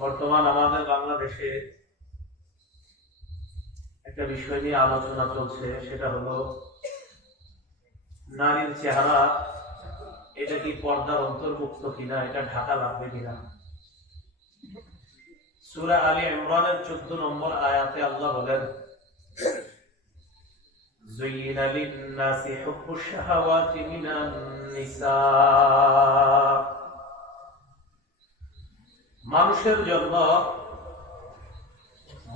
বর্তমান আমাদের বাংলাদেশে একটা বিষয় নিয়ে আলোচনা চলছে সেটা হলো নারীর চেহারা এটা কি পর্দার অন্তর্ভুক্ত কিনা এটা ঢাকা লাগবে কিনা সুরা আলী ইমরানের চোদ্দ নম্বর আয়াতে আল্লাহ বলেন زين للناس حب الشهوات من النساء মানুষের জন্য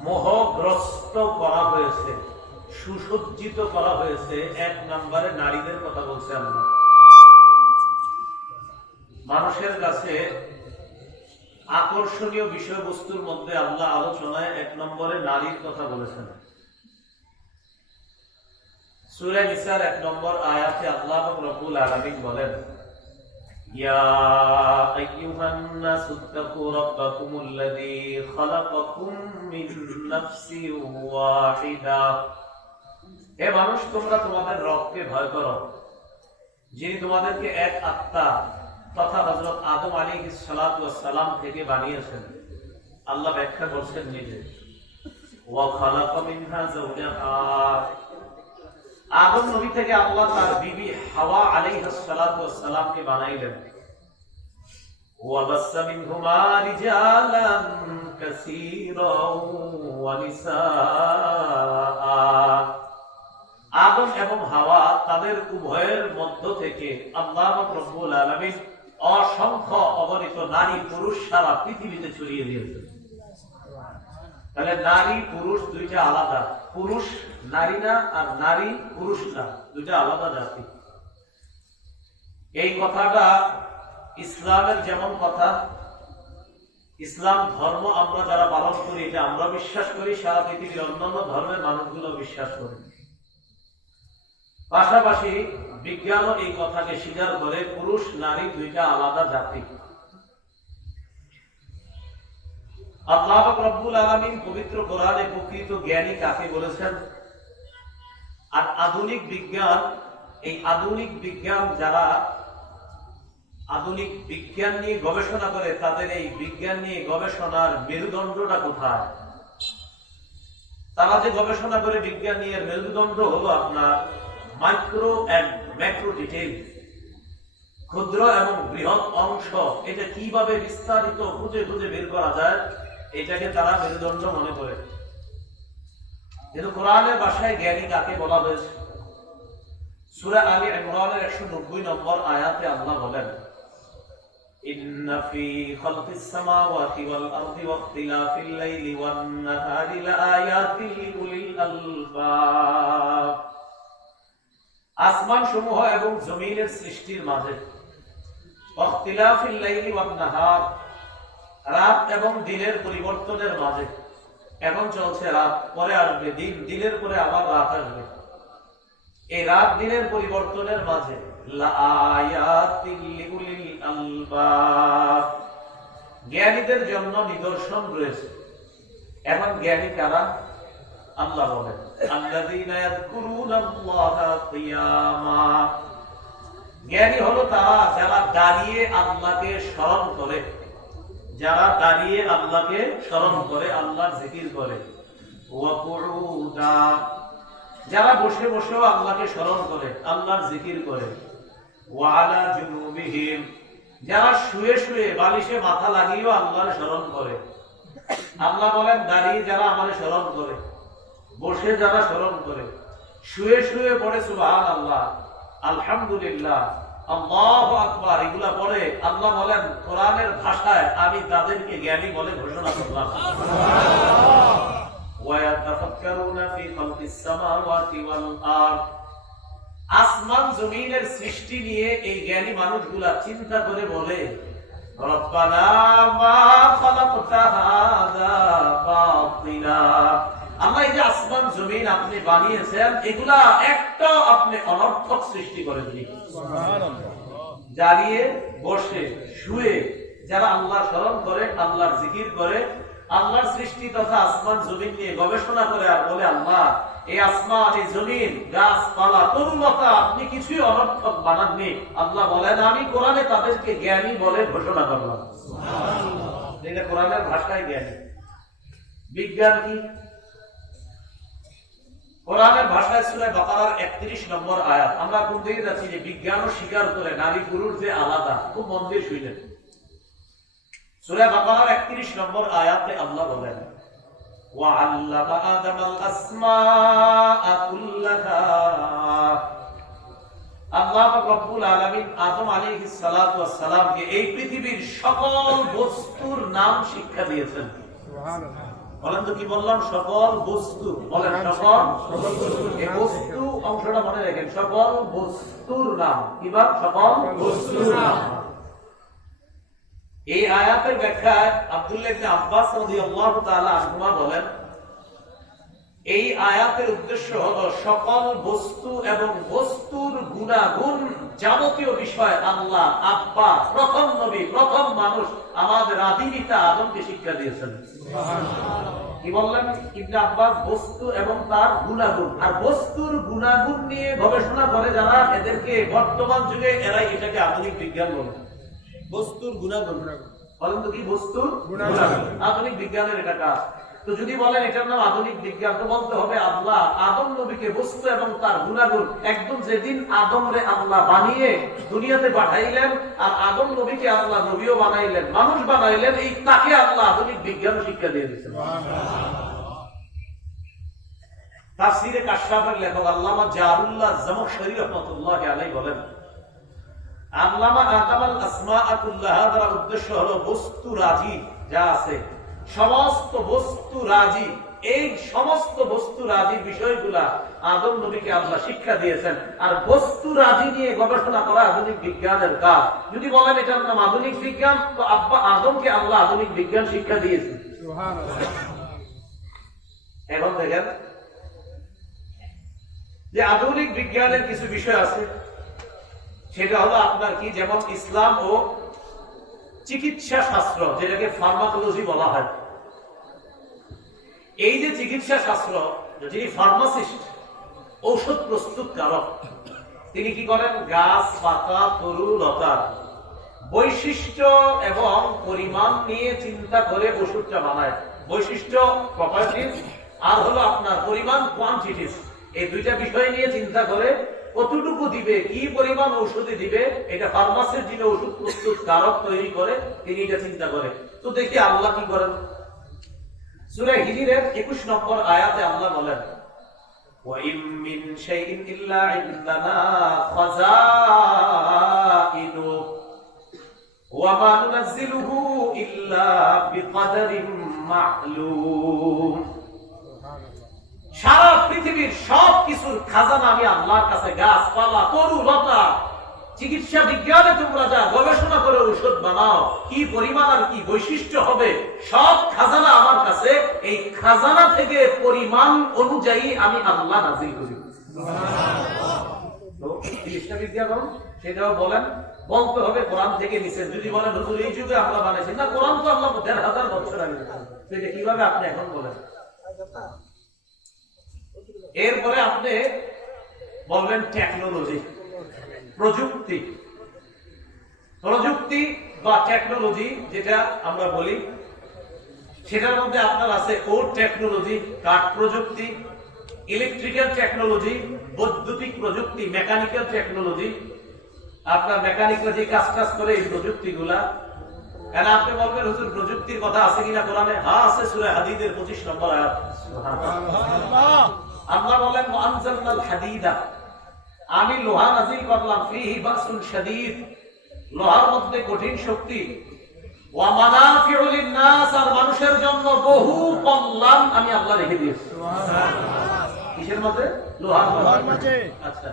মোহগ্রস্ত করা হয়েছে, সুসজ্জিত করা হয়েছে, এক নম্বরে নারীদের কথা বলছে আল্লাহ মানুষের কাছে আকর্ষণীয় বিষয়বস্তুর মধ্যে আল্লাহ আলোচনায় এক নম্বরে নারীর কথা বলেছেন। সূরা নিসার এক নম্বর আয়াতে আল্লাহ রব্বুল আলামিন বলেন يا أيها الناس اتقوا ربكم الذي خلقكم من نفس واحدة হে মানুষ তোমরা তোমাদের রবকে ভয় করো যিনি তোমাদেরকে এক আত্মা তথা হযরত আদম আলাইহিস সালাতু ওয়াস সালাম থেকে বানিয়েছেন আল্লাহ ব্যাখ্যা করছেন নিজে ওয়া খালাকা মিনহা যাওজাহা আদম নবী থেকে আল্লাহ তার বিবি হাওয়া আলাইহিস সালাতু ওয়াস সালামকে বানাইলেন وبث منهما رجالا كثيرا ونساء আদম এবং হাওয়া তাদের উভয়ের মধ্য থেকে আল্লাহ রব্বুল আলামিন অসংখ্য অগণিত নারী পুরুষ সারা পৃথিবীতে ছড়িয়ে দিয়েছেন তাহলে নারী পুরুষ দুইটা আলাদা পুরুষ নারী না আর নারী পুরুষ না, দুইটা আলাদা জাতি। এই কথাটা ইসলামের যেমন কথা, ইসলাম ধর্ম আমরা যারা পালন করি, এটা আমরা বিশ্বাস করি, সারা পৃথিবীর অন্যান্য ধর্মের মানুষগুলো বিশ্বাস করি। পাশাপাশি বিজ্ঞানও এই কথাকে স্বীকার করে, পুরুষ নারী দুইটা আলাদা জাতি। গবেষণা করে, তাদের এই বিজ্ঞান নিয়ে গবেষণার মেরুদণ্ডটা কোথায়? তারা যে গবেষণা করে বিজ্ঞান নিয়ে মেরুদণ্ড হলো আপনার মাইক্রো অ্যান্ড ম্যাক্রো ডিটেল ক্ষুদ্র এবং বৃহৎ অংশ, এটা কীভাবে বিস্তারিত খুঁজে খুঁজে বের করা যায়? এটাকে তারা মেরুদণ্ড মনে করে কিন্তু কোরআনের ভাষায় জ্ঞানী কাকে বলা হয়েছে সূরা আলী ইমরানের 190 নম্বর আয়াতে আল্লাহ বলেন إن في خلق السماوات والأرض واختلاف الليل والنهار لآيات لأولي الألباب আসমান সমূহ এবং জমিনের সৃষ্টির মাঝে অখতিলাফিল লাইলি ওয়ান নাহার রাত এবং দিনের পরিবর্তনের মাঝে। এখন চলছে রাত, পরে আসবে দিন, দিনের পরে আবার রাত আসবে। এই রাত দিনের পরিবর্তনের মাঝে জ্ঞানীদের জন্য নিদর্শন রয়েছে। এখন জ্ঞানী কারা? আল্লাহ বলেন জ্ঞানী হলো তারা যারা দাঁড়িয়ে আল্লাহকে স্মরণ করে। যারা দাঁড়িয়ে আল্লাহকে স্মরণ করে, আল্লাহর জিকির করে। যারা বসে বসেও আল্লাহকে স্মরণ করে, আল্লাহর জিকির করে। যারা শুয়ে শুয়ে বালিশে মাথা লাগিয়েও আল্লাহর স্মরণ করে। আল্লাহ বলেন, দাঁড়িয়ে যারা আমাদের স্মরণ করে, বসে যারা স্মরণ করে, শুয়ে শুয়ে পড়ে সুবহান আল্লাহ আলহামদুলিল্লাহ। আল্লাহ এগুলা বলে আল্লাহ বলেন কোরআনের ভাষায় আমি তাদেরকে জ্ঞানী বলে ঘোষণা করলাম। আসমান জমিনের সৃষ্টি নিয়ে এই জ্ঞানী মানুষগুলা চিন্তা করে বলে রব্বানা মা খালাকতা হাযা বাতিলা। আল্লাহ এই যে আসমান জমিন আপনি বানিয়েছেন এগুলা একটা আপনি অনর্থক সৃষ্টি করেননি। দাঁড়িয়ে বসে শুয়ে যারা আল্লাহ স্মরণ করে আল্লাহর জিকির করে আল্লাহর সৃষ্টি তথা আসমান জমিন নিয়ে গবেষণা করে আর বলে আল্লাহ এই আসমান এই জমিন গাছপালা তরুলতা আপনি কিছুই অনর্থক বানাননি। আল্লাহ বলেন আমি কোরআনে তাদেরকে জ্ঞানী বলে ঘোষণা করলাম। যেটা কোরআনের ভাষায় জ্ঞানী। বিজ্ঞান কি? কোরআনের ভাষায় সূরা বাকারার 31 নম্বর আয়াত আমরা কোন দিকে যাচ্ছি যে বিজ্ঞানও স্বীকার করে নারী পুরুষ যে আলাদা খুব মন দিয়ে শুনলেন সূরা বাকারার 31 নম্বর আয়াতে আল্লাহ বলেন وعلم آدم الأسماء كلها আল্লাহ রব্বুল আলামিন আদম আলাইহিস সালাতু ওয়াস সালামকে এই পৃথিবীর সকল বস্তুর নাম শিক্ষা দিয়েছেন বলেন তো কি বললাম? সকল বস্তু। বলেন সকল এই বস্তু অংশটা মনে রাখেন। সকল বস্তুর নাম। কিবা সকল বস্তুর নাম। এই আয়াতের ব্যাখ্যায় আব্দুল্লাহ ইবনে আব্বাস রাদিয়াল্লাহু তাআলা আনহুমা বলেন এই আয়াতের উদ্দেশ্য হলো সকল বস্তু এবং বস্তুর গুণাগুণ যাবতীয় বিষয় আল্লাহ আব্বা প্রথম নবী প্রথম মানুষ আমাদের আদি পিতা আদমকে শিক্ষা দিয়েছেন। কি বললেন? ইবনে আব্বাস বস্তু এবং তার গুণাগুণ। আর বস্তুর গুণাগুণ নিয়ে গবেষণা করে যারা এদেরকে বর্তমান যুগে এরাই এটাকে আধুনিক বিজ্ঞান বলে। বস্তুর গুণাগুণ। বলেন তো কি বস্তুর গুণাগুণ। আধুনিক বিজ্ঞানের এটা কাজ। তো যদি বলেন এটার নাম আধুনিক বিজ্ঞান, তো বলতে হবে আল্লাহ আদম নবীকে বস্তু এবং তার গুণাগুণ একদম যেদিন আদমরে আল্লাহ বানিয়ে দুনিয়াতে পাঠাইলেন আর আদম নবীকে আল্লাহ নবীও বানাইলেন, মানুষ বানাইলেন, এই তাকে আল্লাহ আধুনিক বিজ্ঞান শিক্ষা দিয়ে দিচ্ছেন তাফসীরে কাশফের লেখক আল্লামা জাহুল্লাহ জামশরী রহমাতুল্লাহ আলাইহি বলেন, আল্লামা আতামাল আসমাআ কুল্লাহা দ্বারা উদ্দেশ্য হলো বস্তু রাজি যা আছে। সমস্ত বস্তু রাজি। এই সমস্ত বস্তু রাজি বিষয়গুলা আদম নবীকে আল্লাহ শিক্ষা দিয়েছেন। আর বস্তু রাজি নিয়ে গবেষণা করা আধুনিক বিজ্ঞানের কাজ। যদি বলেন এটার নাম আধুনিক বিজ্ঞান, তো আব্বা আদমকে আল্লাহ আধুনিক বিজ্ঞান শিক্ষা দিয়েছেন। এখন দেখেন যে আধুনিক বিজ্ঞানের কিছু বিষয় আছে। সেটা হলো আপনার কি? যেমন ইসলাম ও চিকিৎসা শাস্ত্র, যেটাকে ফার্মাকোলজি বলা হয়। এই যে চিকিৎসা শাস্ত্র যিনি ফার্মাসিস্ট ঔষধ প্রস্তুতকারক তিনি কি করেন? গাছ পাতা, তরু, লতা। বৈশিষ্ট্য এবং পরিমাণ নিয়ে চিন্তা করে ওষুধটা বানায়। বৈশিষ্ট্য প্রপার্টিস আর হলো আপনার পরিমাণ কোয়ান্টিটিস এই দুইটা বিষয় নিয়ে চিন্তা করে কতটুকু দিবে কি পরিমাণ ঔষধি দিবে এটা ফার্মাসির যিনি ওষুধ প্রস্তুত কারক তৈরি করে তিনি এটা চিন্তা করে তো দেখি আল্লাহ কি করেন সূরা হিজরের 21 নম্বর আয়াতে আল্লাহ বলেন وَإِن مِّن شَيْءٍ إِلَّا عِندَنَا خَزَائِنُهُ وَمَا نُنَزِّلُهُ إِلَّا بِقَدَرٍ مَّعْلُومٍ সারা পৃথিবীর সব কিছুর খাজানা আমি আল্লাহর কাছে, গাছপালা তরু লতা, চিকিৎসা বিজ্ঞানে তোমরা যা গবেষণা করে ঔষধ বানাও, কি পরিমাণ আর কি বৈশিষ্ট্য হবে, সব খাজানা আমার কাছে। এই খাজানা থেকে পরিমাণ অনুযায়ী আমি আল্লাহ নাজিল করি। চিকিৎসা সেটাও বলেন। বলতে হবে, কোরআন থেকে নিচে যদি বলেন এই যুগে আমরা বানাইছি। না, কোরআন তো দেড় হাজার বছর আগে এটা কীভাবে আপনি এখন বলেন? এরপরে আপনি বলবেন টেকনোলজি প্রযুক্তি। প্রযুক্তি বা টেকনোলজি যেটা আমরা বলি, সেটার মধ্যে আপনার আছে ও টেকনোলজি কাঠ প্রযুক্তি ইলেকট্রিক্যাল টেকনোলজি বৈদ্যুতিক প্রযুক্তি মেকানিক্যাল টেকনোলজি আপনার মেকানিকরা যে কাজ কাজ করে এই প্রযুক্তিগুলা। কেন আপনি বলবেন, হুজুর, প্রযুক্তির কথা আছে কিনা কোরআনে? হ্যাঁ আছে সূরা হাদিদের 25 নম্বর আয়াত। আল্লাহ বলেন ওয়ানজালনাল হাদিদা। আমি লোহা নাজিল করলাম ফিহি বাসুন শাদীদ। লোহার মধ্যে কঠিন শক্তি। ওয়া মানাফিউ লিন-নাস আর মানুষের জন্য বহু কল্যাণ আমি আল্লাহ রেখে দিয়েছি। কিসের মধ্যে? লোহার লোহার মাঝে। আচ্ছা।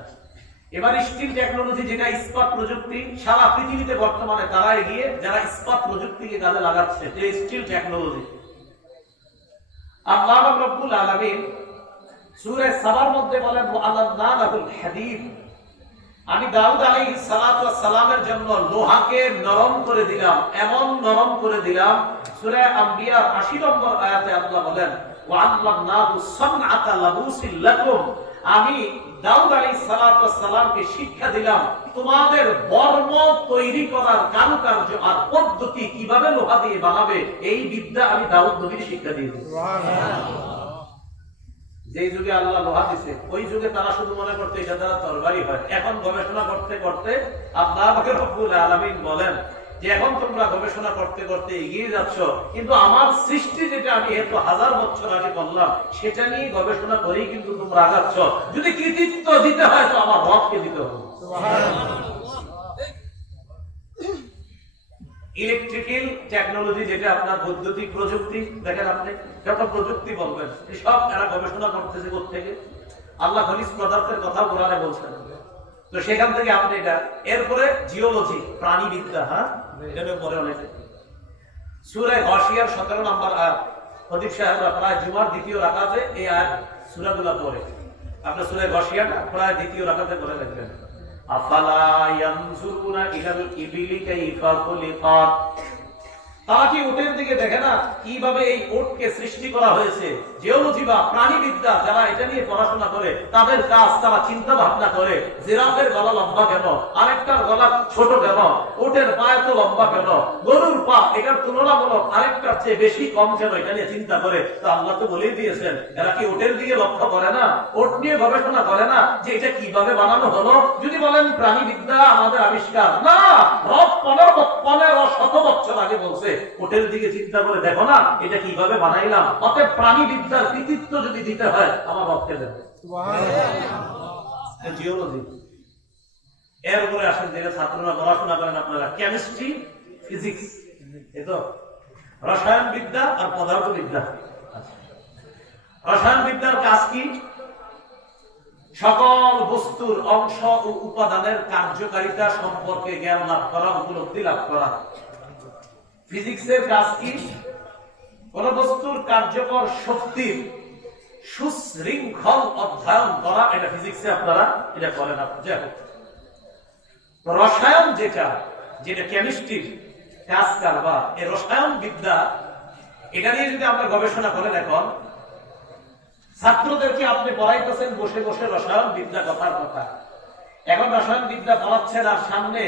এবার স্টিল টেকনোলজি যেটা ইস্পাত প্রযুক্তি সারা পৃথিবীতে বর্তমানে তারা এগিয়ে যারা ইস্পাত প্রযুক্তিকে কাজে লাগাচ্ছে যে স্টিল টেকনোলজি। আল্লাহ রব্বুল আলামিন সূরা মধ্যে বলেন আমি দাউদ সালাতু সালামের জন্য লোহাকে নরম করে দিলাম, এমন নরম করে দিলাম, সূরা আম্বিয়া 80 নম্বর আয়াতে আল্লাহ বলেন আমি দাউদ আলী শিক্ষা দিলাম, তোমাদের বর্ম তৈরি করার কারুকার্য আর পদ্ধতি কীভাবে লোহা দিয়ে বানাবে, এই বিদ্যা আমি দাউদ নবীর শিক্ষা দিয়েছি। যে যুগে আল্লাহ লোহা দিছে, ওই যুগে তারা শুধু মনে করতে এটা তারা তরবারি হয়। এখন গবেষণা করতে করতে আল্লাহ আলামিন বলেন যে এখন তোমরা গবেষণা করতে করতে এগিয়ে যাচ্ছ, কিন্তু আমার সৃষ্টি যেটা আমি এত হাজার বছর আগে করলাম সেটা নিয়ে গবেষণা করেই কিন্তু তোমরা আগাচ্ছ। যদি কৃতিত্ব দিতে হয়, তো আমার রবকে দিতে হবে। ইলেকট্রিক্যাল টেকনোলজি যেটা আপনার বৈদ্যুতিক প্রযুক্তি, দেখেন আপনি যত প্রযুক্তি বলবেন সব এরা গবেষণা করতেছে থেকে আল্লাহ খনিজ পদার্থের কথা কোরআনে বলছেন। তো সেখান থেকে আপনি এটা, এরপরে জিওলজি প্রাণীবিদ্যা হ্যাঁ? এটা পরে অনেকে। সুরে গসিয়ার সতেরো নম্বর আয়াত। প্রদীপ সাহেবরা প্রায় জুমার দ্বিতীয় রাখাতে এই আয়াত সুরাগুলা পড়ে। আপনার সুরে গসিয়াটা প্রায় দ্বিতীয় রাখাতে করে দেখবেন। আফালা ইয়ানজুরুনা ইলাল ইবিলি কাইফা খুলিকাত? তারা কি উটের দিকে দেখে না কীভাবে এই উটকে সৃষ্টি করা হয়েছে। জিওলজি বা প্রাণীবিদ্যা যারা এটা নিয়ে পড়াশোনা করে, তাদের কাজ তারা চিন্তা ভাবনা করে, জিরাফের গলা লম্বা কেন? আরেকটার গলা ছোট কেন? উটের পা এত লম্বা কেন? গরুর পা এটার তুলনামূলক আরেকটার চেয়ে বেশি কম কেন? এটা নিয়ে চিন্তা করে। তো আল্লাহ তো বলেই দিয়েছেন, এরা কি উটের দিকে লক্ষ্য করে না? উট নিয়ে গবেষণা করে না যে এটা কীভাবে বানানো হলো? যদি বলেন প্রাণীবিদ্যা আমাদের আবিষ্কার। না, রব পনেরো পনেরো শত বছর আগে বলছে হোটেল দিকে চিন্তা করে দেখো না এটা কীভাবে বানাইলাম? অতএব প্রাণী বিদ্যার কৃতিত্ব যদি দিতে হয় আমার রক্তে দেবে জিওলজি এর উপরে আসেন যেটা ছাত্ররা পড়াশোনা করেন আপনারা কেমিস্ট্রি ফিজিক্স এই তো। রসায়ন বিদ্যা আর পদার্থ বিদ্যা রসায়ন বিদ্যার কাজ কি? সকল বস্তুর অংশ ও উপাদানের কার্যকারিতা সম্পর্কে জ্ঞান লাভ করা উপলব্ধি লাভ করা। ফিজিক্সের কাজ কি? কোন বস্তুর কার্যকর শক্তির সুশৃঙ্খল অধ্যয়ন করা, এটা ফিজিক্সে আপনারা এটা করেন হোক। রসায়ন যেটা যেটা কেমিস্ট্রির কাজ কারবার, এই রসায়ন বিদ্যা, এটা নিয়ে যদি আমরা গবেষণা করেন এখন, ছাত্রদেরকে আপনি পড়াইতেছেন বসে বসে রসায়ন বিদ্যা কথার কথা। এখন রসায়ন বিদ্যা পড়াচ্ছেন আর সামনে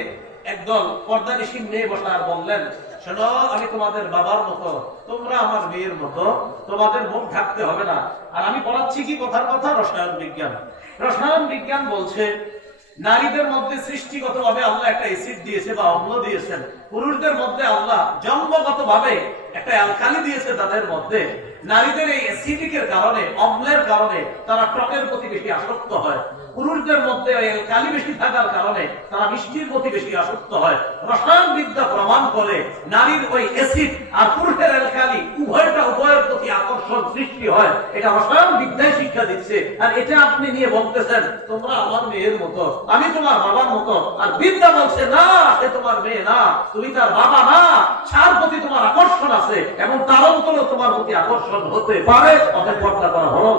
একদল পর্দানিসীন মেয়ে বসা আর বললেন শোনো, আমি তোমাদের বাবার মতো, তোমরা আমার মেয়ের মতো, তোমাদের মুখ ঢাকতে হবে না। আর আমি পড়াচ্ছি কি কথার কথা? রসায়ন বিজ্ঞান। রসায়ন বিজ্ঞান বলছে, নারীদের মধ্যে সৃষ্টিগত ভাবে আল্লাহ একটা এসিড দিয়েছে বা অম্ল দিয়েছেন। পুরুষদের মধ্যে আল্লাহ জন্মগত ভাবে একটা অ্যালকালি দিয়েছে তাদের মধ্যে। নারীদের এই অ্যাসিডিকের কারণে, অম্লের কারণে তারা টকের প্রতি বেশি আসক্ত হয়। পুরুষদের মধ্যে অ্যালকালি বেশি থাকার কারণে তারা মিষ্টির প্রতি বেশি আসক্ত হয়। রসায়ন বিদ্যা প্রমাণ করে নারীর ওই অ্যাসিড আর পুরুষের অ্যালকালি উভয়টা উভয়ের প্রতি আকর্ষণ সৃষ্টি হয়। এটা রসায়ন বিদ্যায় শিক্ষা দিচ্ছে। আর এটা আপনি নিয়ে বলতেছেন, তোমরা আমার মেয়ের মতো, আমি তোমার বাবার মতো। আর বিদ্যা বলছে, না, সে তোমার মেয়ে না, তুমি তার বাবা না। তার প্রতি তোমার আকর্ষণ আছে, এবং তার অন্তরে তোমার প্রতি আকর্ষণ হতে পারে অতএব পর্দা করা হলো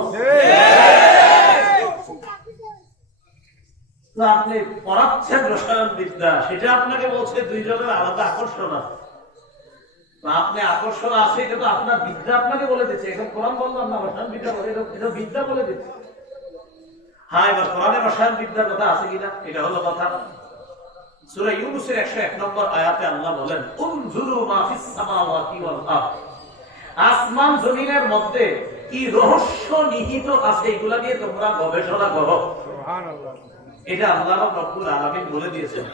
আপনি পড়াচ্ছেন রসায়ন বিদ্যা সেটা আপনাকে বলছে দুইজনের আলাদা আকর্ষণ আছে আপনি আকর্ষণ আছে এটা তো আপনার বিদ্যা আপনাকে বলে দিচ্ছে এখন কোরআন বললাম না রসায়ন বিদ্যা বলে এটা- বিদ্যা বলে দিচ্ছে হ্যাঁ এবার কোরআনের রসায়ন বিদ্যার কথা আছে কিনা এটা হলো কথা সূরা ইউনূসের 101 নম্বর আয়াতে আল্লাহ বলেন, উনজুরু মা ফিস সামাওয়াতি ওয়াল আরদ। আসমান জমিনের মধ্যে কি রহস্য নিহিত আছে এগুলা নিয়ে তোমরা গবেষণা করো। এটা আল্লাহ রব্বুল আলামিন বলে দিয়েছেন।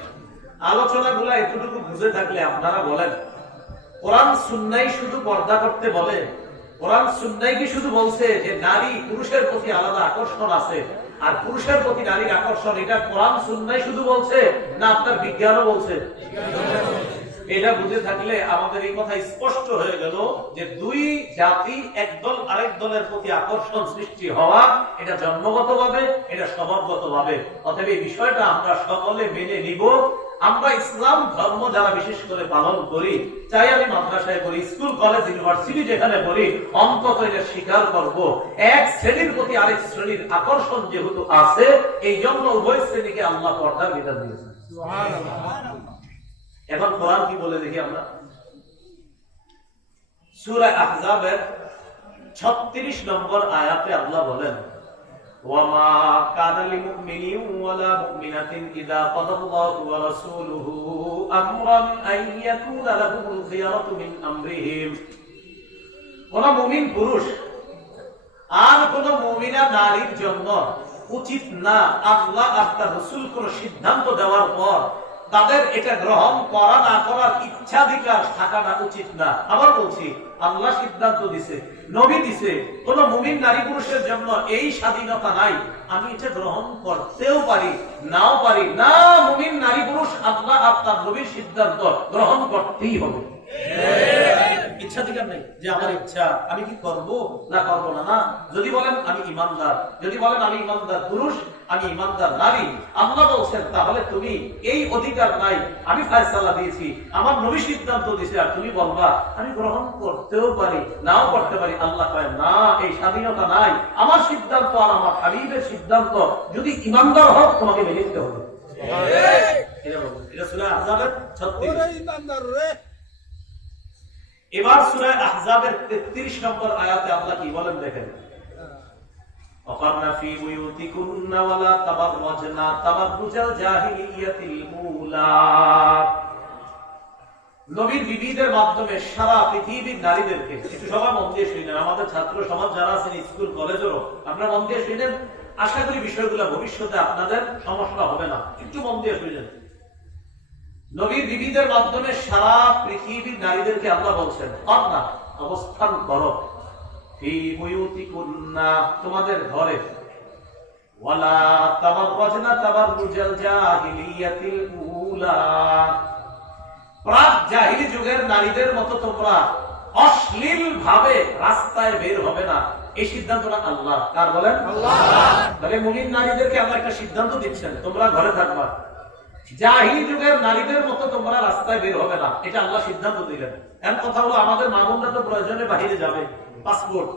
আলোচনাগুলা এতটুকু বুঝে থাকলে আপনারা বলেন কোরআন সুন্নাই শুধু পর্দা করতে বলে? কোরআন সুন্নাই কি শুধু বলছে যে নারী পুরুষের প্রতি আলাদা আকর্ষণ আছে? আর পুরুষের প্রতি নারীর আকর্ষণ এটা কোরআন সুন্নাই শুধু বলছে না আপনার বিজ্ঞানও বলছে? এটা বুঝে থাকলে আমাদের এই কথা স্পষ্ট হয়ে গেল যে দুই জাতি একদল আরেক দলের প্রতি আকর্ষণ সৃষ্টি হওয়া, এটা জন্মগত ভাবে এটা স্বভাবগত ভাবে অতএব এই বিষয়টা আমরা সকলে মেনে নিব। আমরা ইসলাম ধর্ম যারা বিশেষ করে পালন করি, চাই আমি মাদ্রাসায় করি স্কুল, কলেজ, ইউনিভার্সিটি যেখানে পড়ি, অন্তত এটা স্বীকার করব। এক শ্রেণির প্রতি আরেক শ্রেণির আকর্ষণ যেহেতু আছে, এই জন্য উভয় শ্রেণীকে আল্লাহ পর্দার বিধান দিয়েছেন। এখন কোরআন কি বলে দেখি আমরা সূরা আহজাবের 36 নম্বর আয়াতে আল্লাহ বলেন وما كان لمؤمن ولا مؤمنة إذا قضى الله ورسوله أمرا أن يكون لهم الخيرة من أمرهم কোন মুমিন পুরুষ আর কোন মুমিনা নারীর জন্য উচিত না আল্লাহ আপনার রসুল কোন সিদ্ধান্ত দেওয়ার পর তাদের এটা গ্রহণ করা না করার ইচ্ছাধিকার থাকাটা উচিত না। আবার বলছি, আল্লাহ সিদ্ধান্ত দিছে, নবী দিছে, কোন মুমিন নারী পুরুষের জন্য এই স্বাধীনতা নাই। আমি এটা গ্রহণ করতেও পারি, নাও পারি। না, মুমিন নারী পুরুষ আল্লাহ আপনার নবীর সিদ্ধান্ত গ্রহণ করতেই হবে। ইচ্ছাধিকার নেই যে আমার ইচ্ছা আমি কি করব? না করব না না। যদি বলেন আমি ইমানদার। যদি বলেন আমি ইমানদার পুরুষ আমি ইমানদার নারী। আল্লাহ বলছেন তাহলে তুমি এই অধিকার নাই। আমি ফায়সালা দিয়েছি। আমার নবী সিদ্ধান্ত দিয়েছে আর তুমি বলবা আমি গ্রহণ করতেও পারি নাও করতে পারি। আল্লাহ কয় না এই স্বাধীনতা নাই। আমার সিদ্ধান্ত আর আমার হাবিবের সিদ্ধান্ত যদি ইমানদার হোক তোমাকে মেনে নিতে হবে। এটা বলব। 36 এবার সূরা আহজাবের 33 নম্বর আয়াতে আল্লাহ কি বলেন দেখেন وقرن في بيوتكن ولا تبرجن تبرج الجاهلية الأولى নবীর বিবিদের মাধ্যমে সারা পৃথিবীর নারীদেরকে একটু সবাই মন দিয়ে শুনেন আমাদের ছাত্র সমাজ যারা আছেন স্কুল কলেজেরও আপনারা মন দিয়ে শুনেন আশা করি বিষয়গুলো ভবিষ্যতে আপনাদের সমস্যা হবে না একটু মন দিয়ে শুনেন নবীর বিবিদের মাধ্যমে সারা পৃথিবীর নারীদেরকে আল্লাহ বলছেন না অবস্থান করো। তোমাদের ঘরে। যুগের নারীদের মতো তোমরা অশ্লীল ভাবে রাস্তায় বের হবে না। এই সিদ্ধান্তটা আল্লাহ। কার বলেন? আল্লাহ। তাহলে মুমিন নারীদেরকে আল্লাহ একটা সিদ্ধান্ত দিচ্ছেন তোমরা ঘরে থাকবা। জাহিলি যুগের নারীদের মতো তোমরা রাস্তায় বের হবে না। এটা আল্লাহ সিদ্ধান্ত দিলেন। এমন কথা হলো, আমাদের মা বোনরা তো প্রয়োজনে বাহিরে যাবে। পাসপোর্ট,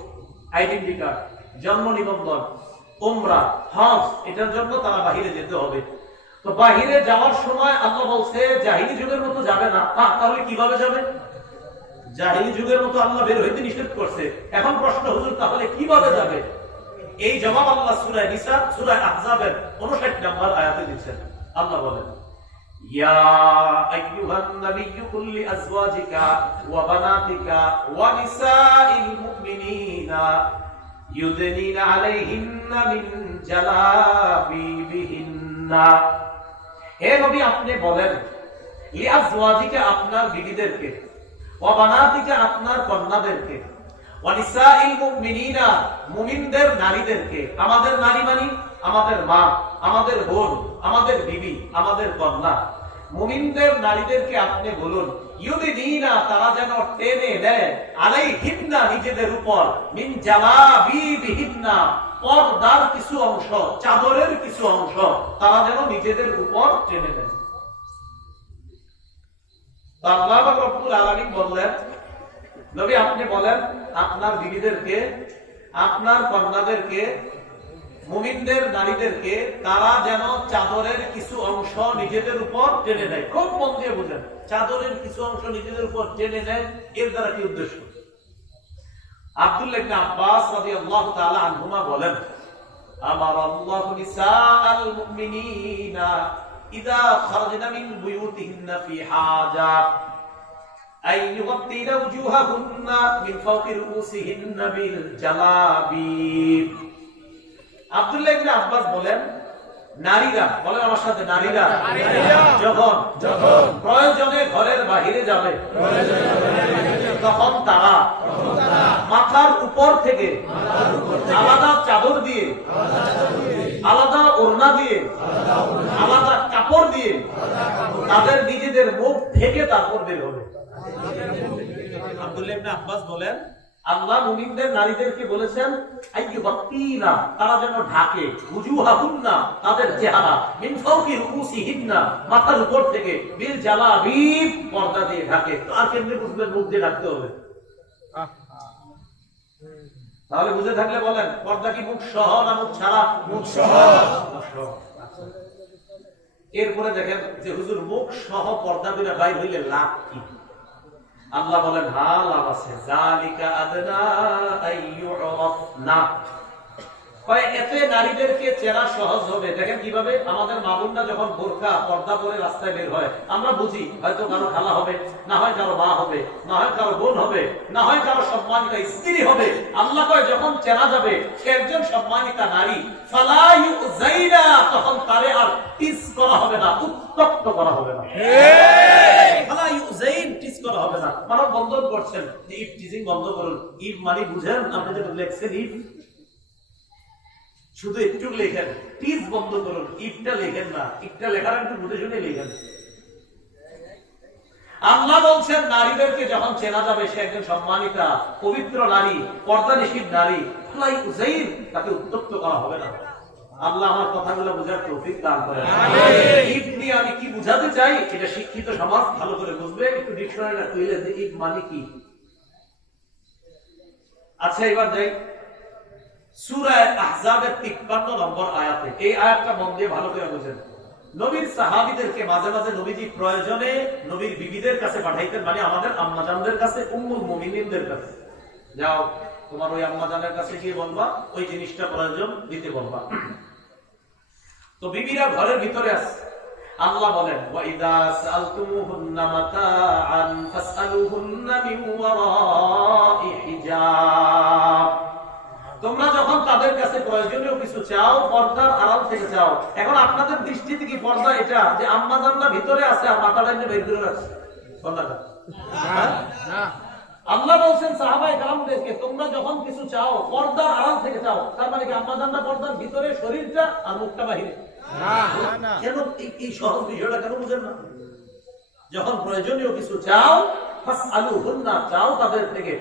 আইডেন্টি কার্ড, জন্ম নিবন্ধন ওমরা হজ, এটার জন্য তারা বাহিরে যেতে হবে। তো বাহিরে যাওয়ার সময় আল্লাহ বলছে জাহিলি যুগের মতো যাবে না। তাহলে কীভাবে যাবে? জাহিলি যুগের মতো আল্লাহ বের হইতে নিষেধ করছে। এখন প্রশ্ন, হুজুর, তাহলে কীভাবে যাবে? এই জবাব আল্লাহ সুরায় নিসা সূরা আহজাবের 59 নম্বর আয়াতে দিচ্ছেন। আল্লাহ বলেন يا أيها النبي قل لأزواجك وبناتك ونساء المؤمنين يدنين عليهن من جلابيبهن হে নবী আপনি বলেন লিআজওয়াজিকে আপনার বিবিদেরকে ওয়া বানাতিকে আপনার কন্যাদেরকে ওয়া নিসাইল মুমিনিনা মুমিনদের নারীদেরকে আমাদের নারী মানে আমাদের মা, আমাদের বোন, আমাদের বিবি, আমাদের কন্যা। মুমিনদের নারীদেরকে আপনি বলুন তারা যেন টেনে নিজেদের উপর। পর্দার কিছু অংশ, চাদরের কিছু অংশ, তারা যেন নিজেদের উপর টেনে নেয়। আল্লাহ বললেন, নবী আপনি বলেন, আপনার বিবিদেরকে, আপনার কন্যাদেরকে মুমিনদের নারীদেরকে তারা যেন চাদরের কিছু অংশ নিজেদের উপর টেনে নেয়। খুব মন দিয়ে বোঝেন, চাদরের কিছু অংশ নিজেদের উপর টেনে নেয়, এর দ্বারা কি উদ্দেশ্য? আব্দুল্লাহ আব্বাস রাজি আল্লাহ তালা আনহুমা বলেন, আমার আল্লাহ নিসাল মুমিনিনা ইদা খারজনা মিন বুয়ুতিহিন্না ফি হাজা, আই ইউগতিনা উজুহাহুন্না মিন ফাওকি রুসিহিন্না বিল জালাবিব। আব্দুল্লাহ ইবনে আব্বাস বলেন নারীরা বলেন আমার সাথে নারীরা যখন যখন প্রয়োজনে ঘরের বাহিরে যাবে তখন তারা মাথার উপর থেকে আলাদা চাদর দিয়ে আলাদা ওড়না দিয়ে আলাদা কাপড় দিয়ে তাদের নিজেদের মুখ ঢেকে তারপর বের হবে। আব্দুল্লাহ ইবনে আব্বাস বলেন আল্লাহ মুমিনদের নারীদেরকে বলেছেন তারা যেন ঢাকে, উজুহাহুন্না, তাদের চেহারা মাথার উপর থেকে বিল জালাবিব পর্দা দিয়ে ঢাকে। তো আর কেমনে বুঝবেন মুখ দিয়ে ঢাকতে হবে? তাহলে বুঝে থাকলে বলেন, পর্দা কি মুখ সহ না মুখ ছাড়া? মুখ সহ। এরপরে দেখেন যে হুজুর মুখ সহ পর্দা দিলে বাইর হইলে লাভ কি? আল্লাহ বলেন আছে জালিকা আদনা চেনা না যখন চেনা যাবে সে একজন সম্মানিতা নারী তখন তারে আর করা হবে না উত্তপ্ত করা হবে না। টিস হবে না। মানব বন্ধন করছেন। ইফ বন্ধ করুন। ইফ মানে বুঝেন, আপনি যে লেখছেন ইফ শুধু একটু লেখেন। টিজ বন্ধ করুন। ইফটা লেখেন না। ইফটা লেখার একটু বুঝে শুনে লেখেন। আল্লাহ বলছেন, নারীদেরকে যখন চেনা যাবে, সে একজন সম্মানিতা, পবিত্র নারী পর্দা নিষিদ্ধ নারী তাকে উত্তপ্ত করা হবে না। আল্লাহ আমার কথাগুলো বোঝার তৌফিক দান করেন। ঈদ নিয়ে আমি কি বুঝাতে চাই এটা শিক্ষিত সমাজ ভালো করে বুঝবে। একটু ডিকশনারিটা খুলে যে ঈদ মানে কি? আচ্ছা এবার যাই। সূরায়ে আহজাবের 53 নম্বর আয়াতে। এই আয়াতটা মন দিয়ে ভালো করে বুঝেন। নবীর সাহাবীদেরকে মাঝে মাঝে নবীজি প্রয়োজনে নবীর বিবিদের কাছে পাঠাইতেন মানে আমাদের আম্মাজানদের কাছে উম্মুল মুমিনিনদের কাছে। যাও। তোমার ওই আম্মাজানের কাছে গিয়ে বলবা, ওই জিনিসটা প্রয়োজন, দিতে বলবা। তো বিবিরা ঘরের ভিতরে আছে। আল্লাহ বলেন ওয়াইদা সালতুমুহুন্না মাতাআন ফাসআলুহুন্না মিন ওয়ারাই হিজাব। তোমরা যখন তাদের কাছে প্রয়োজনীয় কিছু চাও, পর্দার আড়াল থেকে চাও, এখন আপনাদের দৃষ্টিতে কি পর্দা এটা? যে আম্মা জান্না ভিতরে আছে আর মাথাটা বের করে রাখছে। পর্দাটা? হ্যাঁ? আল্লাহ বলছেন সাহাবাই কালামদেরকে তোমরা যখন কিছু চাও পর্দার আড়াল থেকে চাও তার মানে কি আম্মা জান্না পর্দার ভিতরে শরীরটা আর মুখটা বাহিরে? কেন এই- সহজ বিষয়টা কেন বুঝেন না? যখন প্রয়োজনীয় কিছু চাও ফাসআলুহুন্না চাও তাদের থেকে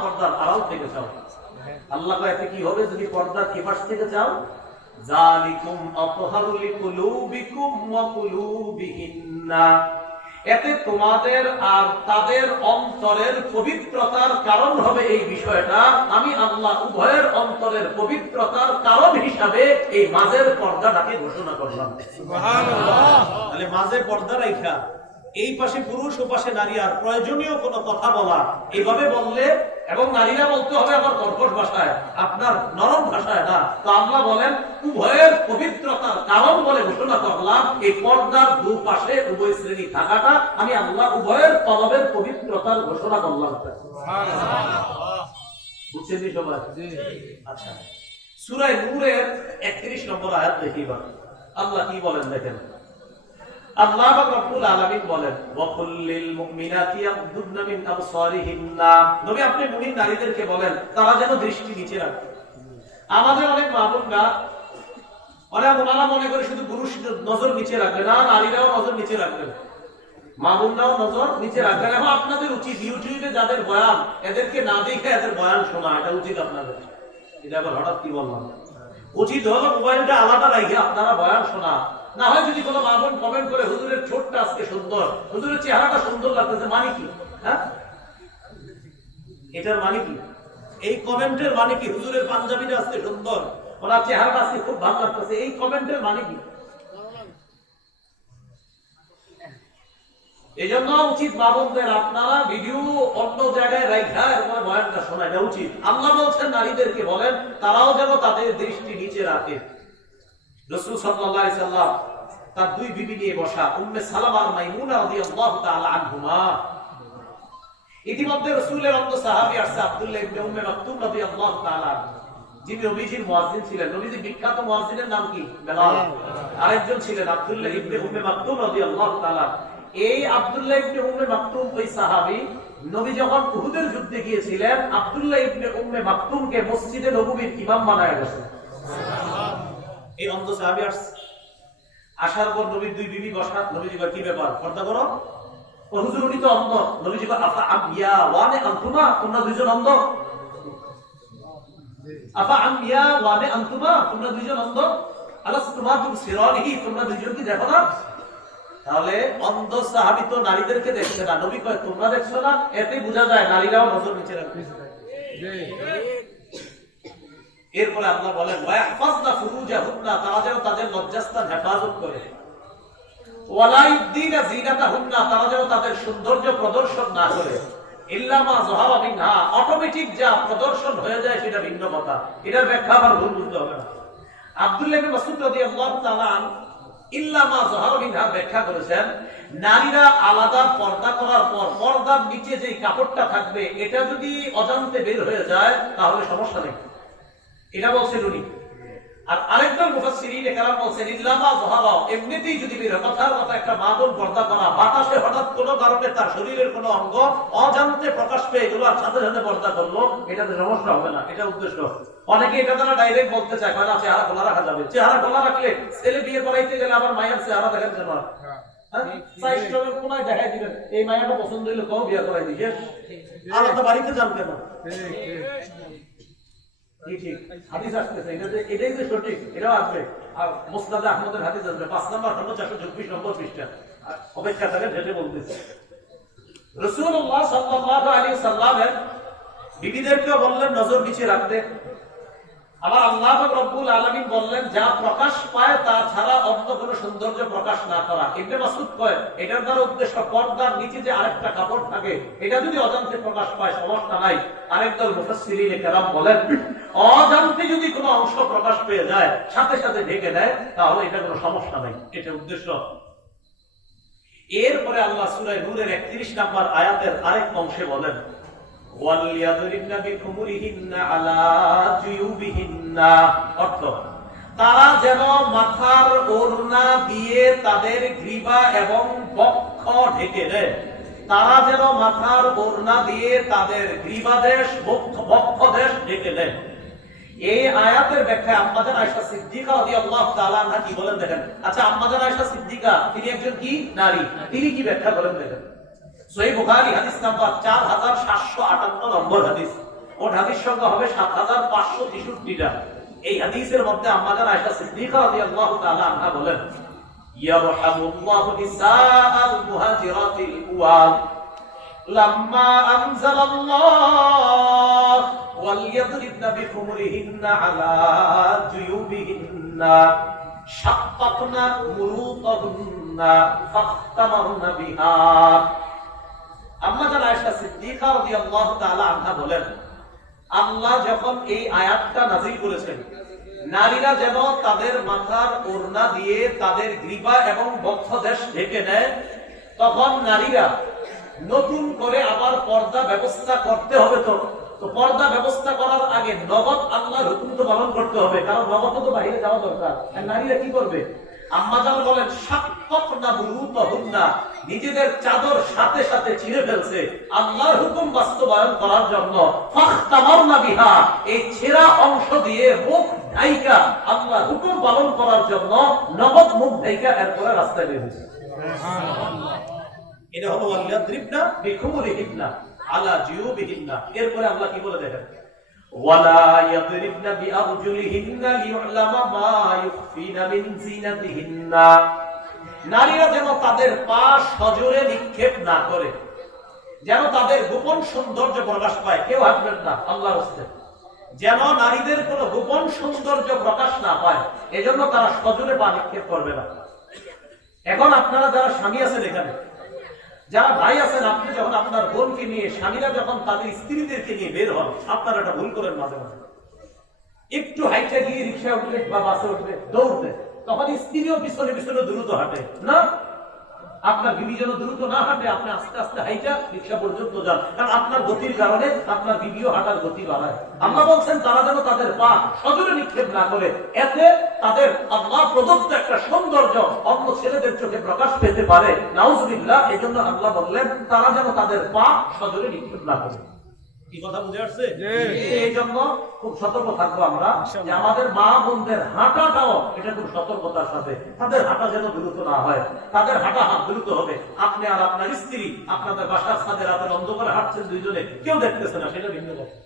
পর্দার আড়াল থেকে চাও। আল্লাহ এতে কি হবে? যদি পর্দার এপাশ থেকে চাও জালিকুম আতহারু লিকুলুবিকুম ওয়া কুলুবিহিন্না। এতে তোমাদের আর তাদের অন্তরের পবিত্রতার কারণ হবে এই বিষয়টা। আমি আল্লাহ উভয়ের অন্তরের পবিত্রতার কারণ হিসাবে এই মাঝের পর্দাটাকে ঘোষণা করলাম। তাহলে মাঝে পর্দা রাইখা এই পাশে পুরুষ ও পাশে নারী আর প্রয়োজনীয় কোনো কথা বলা এইভাবে বললে এবং নারীরা বলতে হবে আবার কর্কশ ভাষায় আপনার নরম ভাষায় না। তো আল্লাহ বলেন উভয়ের পবিত্রতার কারণ বলে ঘোষণা করলাম এই পর্দার দুপাশে উভয় শ্রেণি থাকাটা আমি আল্লাহ উভয়ের তলবের পবিত্রতার ঘোষণা করলাম বুঝছেন সবাই আচ্ছা। সূরা নূরের 31 নম্বর আয়াত দেখিবা আল্লাহ কি বলেন দেখেন? আল্লাহ রব্বুল আলামিন বলেন মুমিনাতি মিন আবসারিহিন্না। নবী, আপনি মুমিন নারীদেরকে বলেন, তারা যেন দৃষ্টি নিচে রাখে। আমাদের অনেক অনেক মনে করে শুধু পুরুষ নজর নিচে রাখবে না, নারীরাও নজর নিচে রাখবে। নজর নিচে রাখবেন এখন আপনাদের উচিত ইউটিউবে যাদের বয়ান, এদেরকে না দেখে এদের বয়ান শোনা, এটা উচিত আপনাদের। এটা আবার হঠাৎ কি বললাম? উচিত হলো মোবাইলটা আলাদা রাখে আপনারা বয়ান শোনা। না হয় যদি কোনো মামুন কমেন্ট করে, হুজুরের ঠোঁটটা আজকে সুন্দর, হুজুরের চেহারাটা সুন্দর লাগতেছে মানে কি? হ্যাঁ? এটার মানে কি? এই কমেন্টের মানে কি? হুজুরের পাঞ্জাবিটা আজকে সুন্দর, ওনার চেহারাটা আজকে খুব ভালো লাগতেছে, এই কমেন্টের মানে কি? এই জন্য উচিত বাবনদের আপনারা ভিডিও অন্য জায়গায় রাখা এরকম বয়ানটা শোনা উচিত। আল্লাহ বলছেন, নারীদেরকে বলেন, তারাও যেন তাদের দৃষ্টি নিচে রাখে। রসুল সাল্লাম তার দুই বিবি নিয়ে বসা উম্মে সালামা মাইমুনা রাদিয়াল্লাহু তাআলা আনহুমা। ইতিমধ্যে রসুলের অন্য সাহাবী আসছে আব্দুল্লাহ ইবনে উম্মে মাকতুম রাদিয়াল্লাহু তাআলা যিনি নবীজির মুয়াজ্জিন ছিলেন। নবীজির বিখ্যাত মুয়াজ্জিনের নাম কি? বেলাল। আরেকজন ছিলেন আব্দুল্লাহ ইবনে উম্মে মাকতুম রাদিয়াল্লাহু তাআলা এই আব্দুল্লাহ ইবনে উম্মে মাকতুম, ওই সাহাবী, নবী যখন উহুদের যুদ্ধে গিয়েছিলেন, আব্দুল্লাহ ইবনে উম্মে মাকতুমকে মসজিদে নববীর ইমাম বানায় গেছে এই অন্ধ সাহাবী আসছে আসার পর নবীর দুই বিবি বসা, নবীজি কি ব্যাপার? পর্দা করো? হুজুর, উনি তো নবীজি আফা আমিয়া ওয়ানে আনতুমা? তোমরা দুইজন আফা আমিয়া ওয়ানে আনতুমা? তোমরা দুইজন আলাস তোমার সিরানিহি? তোমরা দুইজন কি দেখো না? তাহলে অন্ধ সাহাবী তো নারীদেরকে দেখছে না। নবী কয়, তোমরা দেখছ না? এতে বোঝা যায়, নারীরাও নজর নিচে রাখবে এরপরে আল্লাহ বলেন, ওয়াহফাজনা তারা যেন তাদের লজ্জাস্থান হেফাজত করে। ওয়ালা ইবদিনা জিনাতাহুন্না তারা যেন তাদের সৌন্দর্য প্রদর্শন না করে। ইল্লামা জহারা অটোমেটিক যা প্রদর্শন হয়ে যায় সেটা ভিন্ন কথা। এটার ব্যাখ্যা আবার ভুল বুঝতে হবে না। আব্দুল্লাহ ইবনে মাসউদ রাদিয়াল্লাহু তাআলা ইল্লামা জহারা ব্যাখ্যা করেছেন, নারীরা আলাদা পর্দা করার পর পর্দার নিচে যে কাপড়টা থাকবে, এটা যদি অজান্তে বের হয়ে যায়, তাহলে সমস্যা নেই। এটা বলছেন উনি আর আরেকজন মুফাসসিরিন একরাম বলছেন ইল্লামা যাহারা এমনিতেই যদি বের হয়, কথার কথা একটা মা পর্দা করা বাতাসে হঠাৎ কোনো কারণে তার শরীরের কোনো অঙ্গ অজান্তে প্রকাশ পেয়ে গেল আর সাথে সাথে পর্দা করল এটাতে সমস্যা হবে না এটা উদ্দেশ্য অনেকে এটা তারা ডাইরেক্ট বলতে চায় না চেহারা খোলা রাখা যাবে। চেহারা খোলা রাখলে ছেলে বিয়ে করাইতে গেলে আবার মায়ের চেহারা দেখার জন্য হ্যাঁ? দেখাই দিবেন এই মায়াটা পছন্দ হইলে কেউ বিয়ে করাই দিছে আলাদা বাড়িতে যান কেন জি, ঠিক। হাদিস আসতেছে, এটা এটাই যে সঠিক, এটাও আসবে। আর মুসনাদে আহমদের হাদিস আসবে, পাঁচ নম্বর খন্ড, 424 নম্বর পৃষ্ঠা। অপেক্ষা থাকেন, শেষে বলতেছি। রাসূলুল্লাহ সাল্লাল্লাহু আলাইহি সাল্লামের বিবিদেরকেও বললেন নজর নিচে রাখতে আবার আল্লাহ রব্বুল আলামিন বললেন যা প্রকাশ পায় তা ছাড়া অন্য কোনো সৌন্দর্য প্রকাশ না করা ইবনে মাসুদ কয় এটার দ্বারা উদ্দেশ্য পর্দার নিচে যে আরেকটা কাপড় থাকে এটা যদি অজান্তে প্রকাশ পায় সমস্যা নাই আরেকদল মুফাসসিরিনে কেরাম বলেন অজান্তে যদি কোনো অংশ প্রকাশ পেয়ে যায়, সাথে সাথে ঢেকে দেয়, তাহলে এটা কোনো সমস্যা নাই। এটা উদ্দেশ্য। এরপরে আল্লাহ সূরা নূরের 31 নম্বর আয়াতের আরেক অংশে বলেন তারা যেন মাথার ওড়না দিয়ে তাদের গ্রীবা এবং বক্ষ ঢেকে দেয়। তারা যেন মাথার ওড়না দিয়ে তাদের গ্রীবাদেশ, বক্ষ দেশ ঢেকে দেয়। এই আয়াতের ব্যাখ্যায় আম্মাজান আয়েশা সিদ্দিকা রাদিয়াল্লাহু তাআলা আনহা কি বলেন দেখেন? আচ্ছা আম্মাজান আয়েশা সিদ্দিকা, তিনি একজন কি? নারী। তিনি কি ব্যাখ্যা করেন দেখেন? সহিহ বুখারী, হাদিস নাম্বার 4758 নম্বর হাদিস। ওর হাদিস সংখ্যা হবে 7563টা এই হাদিসের মধ্যে আম্মাজান আয়েশা সিদ্দিকা রাদিয়াল্লাহু তাআলা আনহা বলেন, ইয়ারহামুল্লাহু নিসাআল মুহাজিরাতিল উওয়াল। لما أنزل الله وليضربن بخمرهن على جيوبهن شققن مروطهن فاختمرن بها আম্মা জান আয়েশা সিদ্দিকা রাদিয়াল্লাহু তাআলা আনহা বলেন আল্লাহ যখন এই আয়াতটা নাযিল করেছেন নারীরা যেন তাদের মাথার ওড়না দিয়ে তাদের গ্রীবা এবং বক্ষদেশ ঢেকে নেয় তখন নারীরা নতুন করে আবার পর্দা ব্যবস্থা করতে হবে তো। তো পর্দা ব্যবস্থা করার আগে নগদ আল্লাহর হুকুম তো পালন করতে হবে, কারণ নগদ তো বাইরে যাওয়া দরকার। নারীরা কি করবে? বলেন সাক্ষক না না নিজেদের চাদর সাথে সাথে ছিঁড়ে ফেলছে। আল্লাহর হুকুম বাস্তবায়ন করার জন্য না বিহা এই ছেঁড়া অংশ দিয়ে মুখ ঢাইকা আল্লাহর হুকুম পালন করার জন্য নগদ মুখ ঢাইকা এরপরে রাস্তায় বের হয়েছে এটা হলো ওয়ালিয়াদ্রিবনা বিখুমুরিহিন্না আলা এরপরে আল্লাহ কি বলে দেখেন? নারীরা যেন তাদের পা সজোরে নিক্ষেপ না করে, যেন তাদের গোপন সৌন্দর্য প্রকাশ পায়, কেউ হাঁটবেন না আল্লাহ হস্তে। যেন নারীদের কোনো গোপন সৌন্দর্য প্রকাশ না পায়, এজন্য তারা সজোরে পা নিক্ষেপ করবে না। এখন আপনারা যারা স্বামী আছেন এখানে যারা ভাই আছেন, আপনি যখন আপনার বোনকে নিয়ে, স্বামীরা যখন তাদের স্ত্রীদেরকে নিয়ে বের হন, আপনারা এটা ভুল করেন মাঝে মাঝে। একটু হাইটে গিয়ে রিক্সা উঠলে, বা বাসে উঠবে দৌড়বে তখন স্ত্রীও পিছনে পিছনে দ্রুত হাঁটে। না? আপনার বিবি যেন দ্রুত না হাঁটে, আপনি আস্তে আস্তে হাইটা রিক্সা পর্যন্ত যান। কারণ আপনার গতির কারণে আপনার বিবিও হাঁটার গতি বাড়ায়। আল্লাহ বলছেন, তারা যেন তাদের পা সজরে নিক্ষেপ না করে, এতে তাদের আল্লাহ প্রদত্ত একটা সৌন্দর্য অন্য ছেলেদের চোখে প্রকাশ পেতে পারে। নাউজুবিল্লাহ এই জন্য আল্লাহ বললেন, তারা যেন তাদের পা সজরে নিক্ষেপ না করে। কি কথা বুঝে আসছে? এই জন্য খুব সতর্ক থাকব আমরা যে আমাদের মা বোনদের হাঁটাটাও এটা খুব সতর্কতার সাথে। তাদের হাঁটা যেন দ্রুত না হয় তাদের হাঁটা হাত দ্রুত হবে। আপনি আর আপনার স্ত্রী আপনাদের বাসার সাথে রাতের অন্ধকারে হাঁটছেন দুইজনে কেউ দেখতেছে না সেটা ভিন্ন কথা।